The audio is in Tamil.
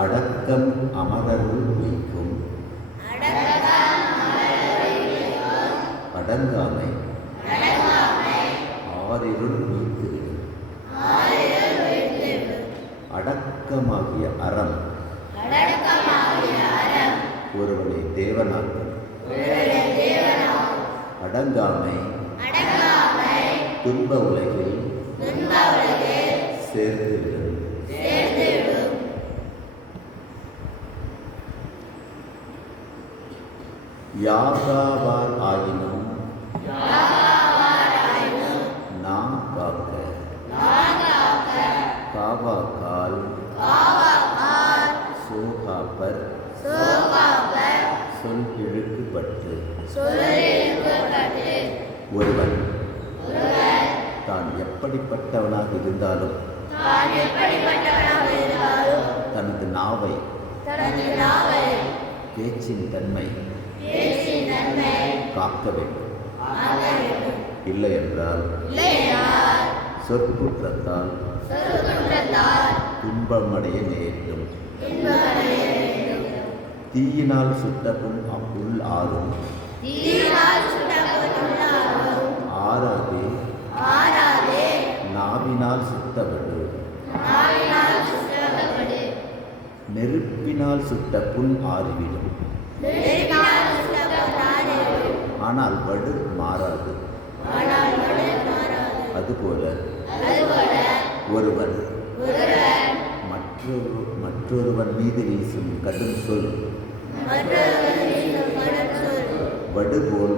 அடக்கம் அமரருள் வைக்கும் அடங்காமை ஆறிருள் வைத்துவிடும். அடக்கமாகிய அறம் ஒருவனை தேவனாக்கும். அடங்காமை துன்ப உலகில் சேர்த்துவிடும். யாகாவார் ஆயினும் நாம் காக்க காவாக்கால் சோகாப்பர் சொல் இழுக்குப்பட்டு. ஒருவன் தான் எப்படிப்பட்டவனாக இருந்தாலும் தனது நாவை பேச்சின் தன்மை காக்க வேண்டும். இல்லை என்றால் சொற்குற்றத்தால் துன்பமடைய நேரிடும். தீயினால் சுட்டப்பும் அப்புல் ஆறும் ஆறாதே நாவினால் சுட்டவடு. நெருப்பினால் சுட்ட புண் ஆறிவிடும், ஆனால் வடு மாறாது. அதுபோல ஒருவன் மற்றொருவன் மீது வீசும் கடும் சொல் வடுபோல்